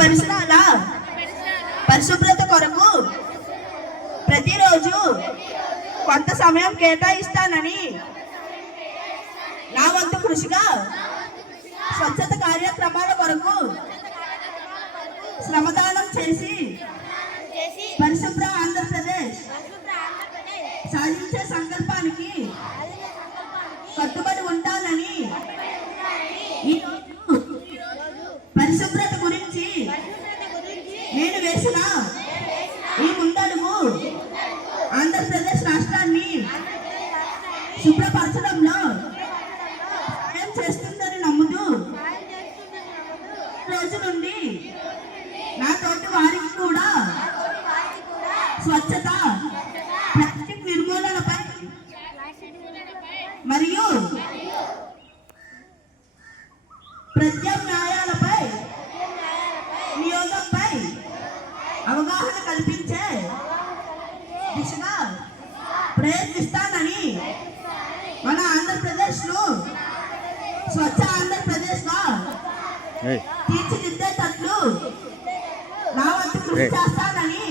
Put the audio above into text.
పరిసరాల పరిశుభ్రత కొరకు ప్రతిరోజు కొంత సమయం కేటాయిస్తానని నా వంతు కృషిగా స్వచ్ఛత కార్యక్రమాల కొరకు శ్రమదానం చేసి పరిశుభ్ర ఆంధ్రప్రదేశ్ సాధించే సంకల్పానికి కట్టుబడి ఉంటానని పరిశుభ్రత గురించి నేను వేసిన ఈ ముందడుగు ఆంధ్రప్రదేశ్ రాష్ట్రాన్ని శుభ్రపరచడంలో సాయం చేస్తుందని నమ్ముతూ రోజు నుండి నా తోటి వారికి కూడా స్వచ్ఛత, ప్లాస్టిక్ నిర్మూలనపై మరియు ప్రత్యామ్నాయాలపై వినియోగంపై అవగాహన కల్పించే దిశగా ప్రయత్నిస్తానని మన ఆంధ్రప్రదేశ్ను స్వచ్ఛ ఆంధ్రప్రదేశ్గా తీర్చిదిద్దేటట్లు నా వంతు కృషి చేస్తానని